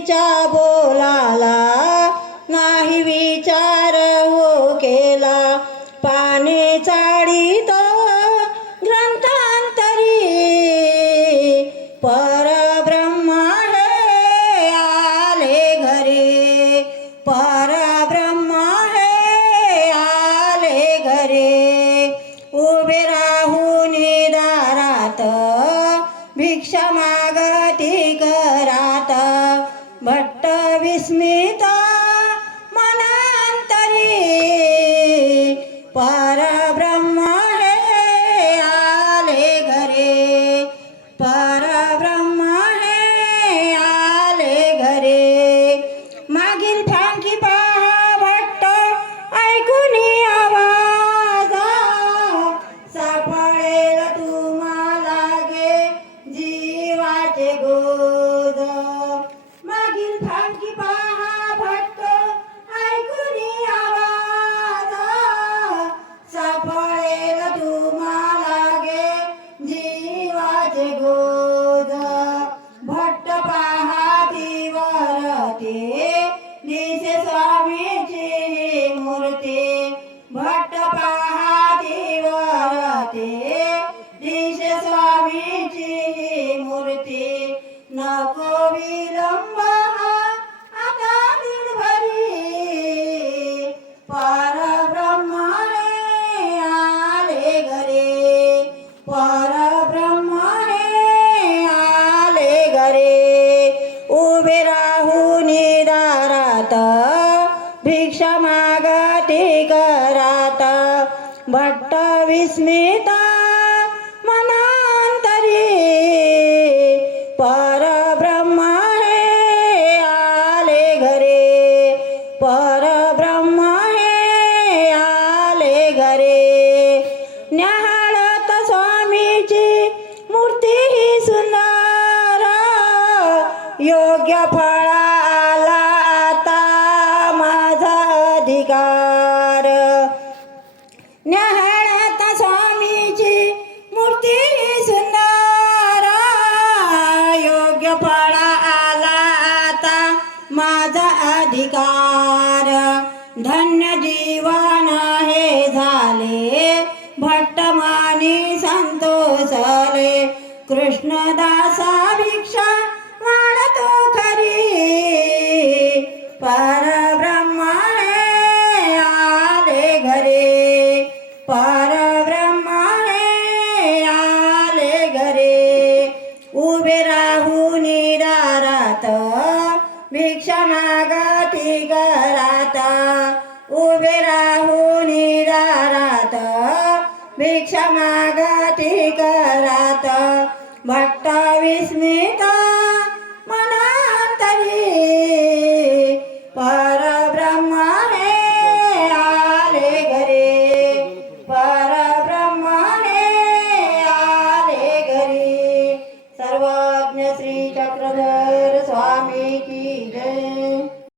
तिच्या बोलाला नाही विचार हो केला. पाने चाळीत ग्रंथांतरी परब्रह्म हे आले घरी. परब्रह्म हे आले घरी. उभे राहून दारात भिक्षा मागती ग नको विलंब हा आता दिनभरी परब्रह्म हे आले घरे परब्रह्म हे आले घरे उभे राहून दारात भिक्षा मागती करात भट्ट विस्मिता योग्य फळाला आता माझा अधिकार. न्याहाळत स्वामीची मूर्ती सुंदर योग्य फळा आला आता माझा अधिकार. धन्य जीवन हे झाले. भट्टमानी संतोषले. कृष्णदासा भिक्षा उभे राहून दारात भिक्षा मागती घरात. उभे राहून